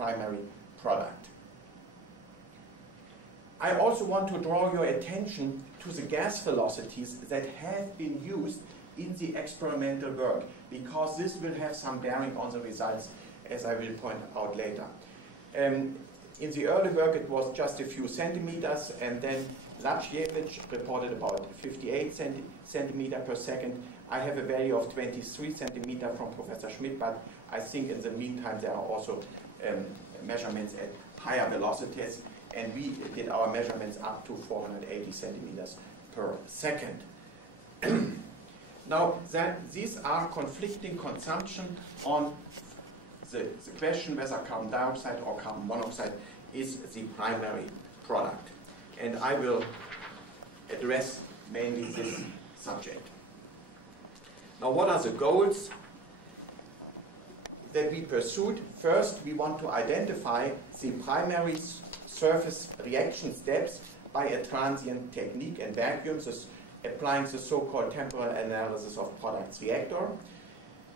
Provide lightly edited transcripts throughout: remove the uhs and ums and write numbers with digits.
primary product. I also want to draw your attention to the gas velocities that have been used in the experimental work, because this will have some bearing on the results, as I will point out later. In the early work it was just a few centimeters, and then Lackiewicz reported about 58 centimeters per second. I have a value of 23 centimeters from Professor Schmidt, but I think in the meantime there are also measurements at higher velocities, and we did our measurements up to 480 centimeters per second. Now, these are conflicting consumption on the question whether carbon dioxide or carbon monoxide is the primary product. And I will address mainly this subject. Now, what are the goals that we pursued? First, we want to identify the primary surface reaction steps by a transient technique and vacuum, applying the so-called temporal analysis of products reactor.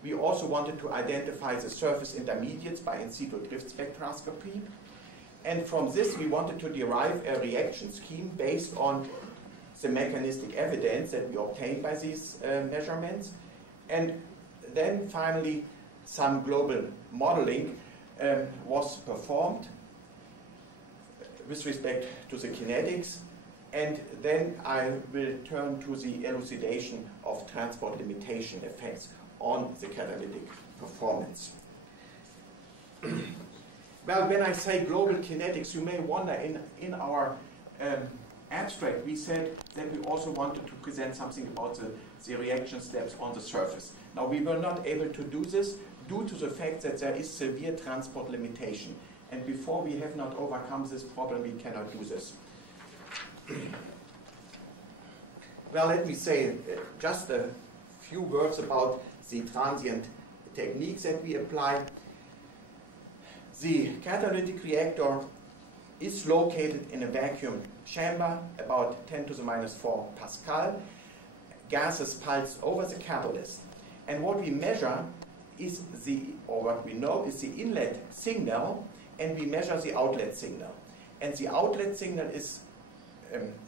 We also wanted to identify the surface intermediates by in situ drift spectroscopy. And from this, we wanted to derive a reaction scheme based on the mechanistic evidence that we obtained by these measurements. And then finally, some global modeling was performed with respect to the kinetics. And then I will turn to the elucidation of transport limitation effects on the catalytic performance. Well, when I say global kinetics, you may wonder, in our abstract, we said that we also wanted to present something about the reaction steps on the surface. Now, we were not able to do this due to the fact that there is severe transport limitation. And before we have not overcome this problem, we cannot do this. Well, let me say just a few words about the transient techniques that we apply. The catalytic reactor is located in a vacuum chamber, about 10 to the minus 4 Pascal. Gases pulse over the catalyst. And what we measure is what we know is the inlet signal, and we measure the outlet signal. And the outlet signal is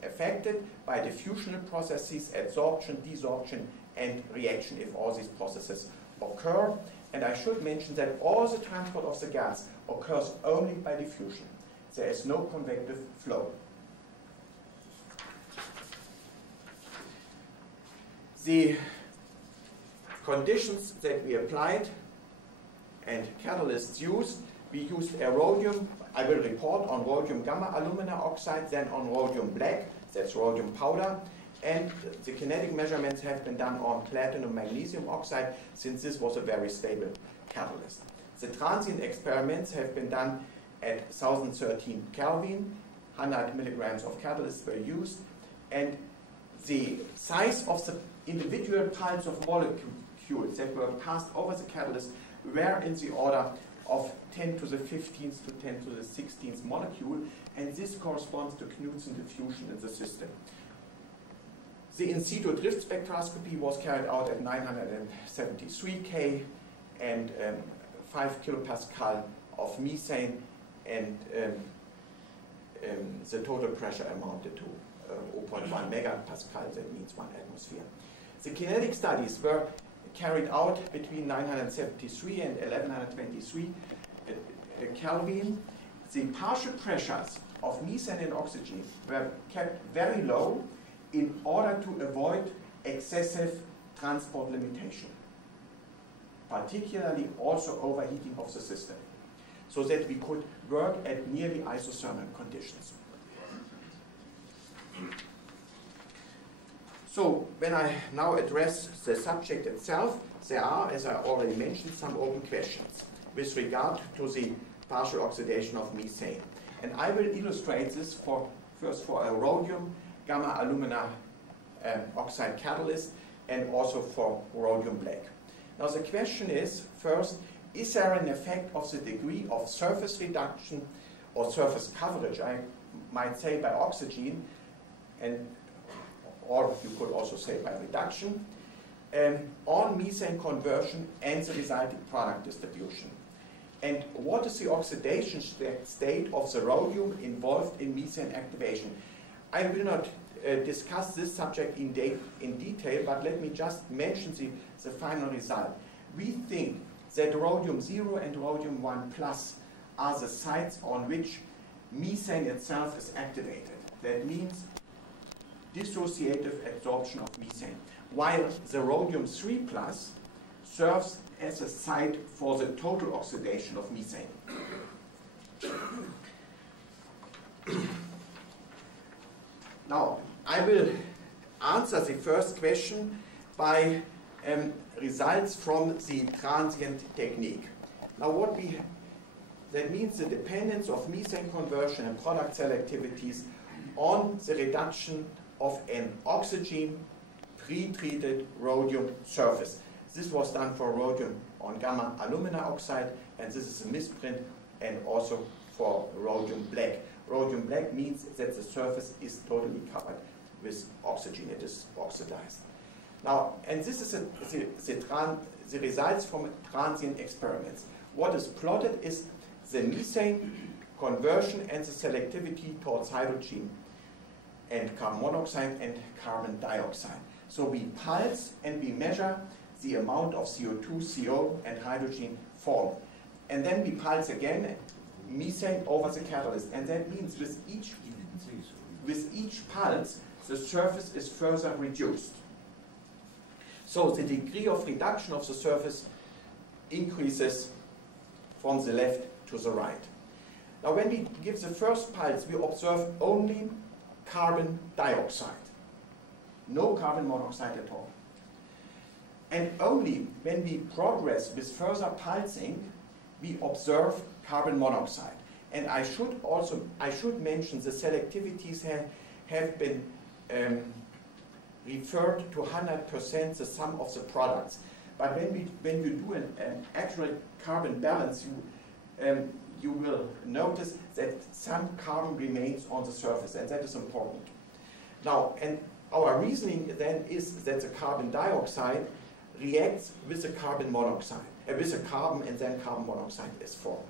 affected by diffusional processes, adsorption, desorption, and reaction, if all these processes occur. And I should mention that all the transport of the gas occurs only by diffusion. There is no convective flow. The conditions that we applied and catalysts used, we used a rhodium. I will report on rhodium gamma alumina oxide, then on rhodium black, that's rhodium powder, and the kinetic measurements have been done on platinum magnesium oxide, since this was a very stable catalyst. The transient experiments have been done at 1013 Kelvin, 100 milligrams of catalyst were used, and the size of the individual parts of molecules that were passed over the catalyst were in the order of 10 to the 15th to 10 to the 16th molecule, and this corresponds to Knudsen diffusion in the system. The in situ drift spectroscopy was carried out at 973 K and 5 kilopascal of methane, and the total pressure amounted to 0.1 megapascal, that means 1 atmosphere. The kinetic studies were carried out between 973 and 1123 Kelvin. The partial pressures of methane and oxygen were kept very low in order to avoid excessive transport limitation, particularly also overheating of the system, so that we could work at nearly isothermal conditions. So when I now address the subject itself, there are, as I already mentioned, some open questions with regard to the partial oxidation of methane. And I will illustrate this first for a rhodium gamma alumina oxide catalyst, and also for rhodium black. Now the question is, first, is there an effect of the degree of surface reduction or surface coverage, I might say, by oxygen, or you could also say by reduction, on methane conversion and the resulting product distribution? And what is the oxidation state of the rhodium involved in methane activation? I will not discuss this subject in detail, but let me just mention the final result. We think that rhodium 0 and rhodium 1 plus are the sites on which methane itself is activated. That means dissociative absorption of methane, while the rhodium 3 plus serves as a site for the total oxidation of methane. Now, I will answer the first question by results from the transient technique. Now, that means the dependence of methane conversion and product selectivities on the reduction of an oxygen pre-treated rhodium surface. This was done for rhodium on gamma alumina oxide, and this is a misprint, and also for rhodium black. Rhodium black means that the surface is totally covered with oxygen, it is oxidized. Now, and this is the results from transient experiments. What is plotted is the methane conversion and the selectivity towards hydrogen and carbon monoxide and carbon dioxide. So we pulse and we measure the amount of CO2, CO, and hydrogen formed. And then we pulse again methane over the catalyst. And that means with each pulse, the surface is further reduced. So the degree of reduction of the surface increases from the left to the right. Now when we give the first pulse, we observe only carbon dioxide. No carbon monoxide at all. And only when we progress with further pulsing, we observe carbon monoxide. And I should mention the selectivities have been referred to 100% the sum of the products. But when you do an actual carbon balance, you will notice that some carbon remains on the surface, and that is important. Now, and our reasoning then is that the carbon dioxide reacts with the carbon monoxide, with the carbon, and then carbon monoxide is formed.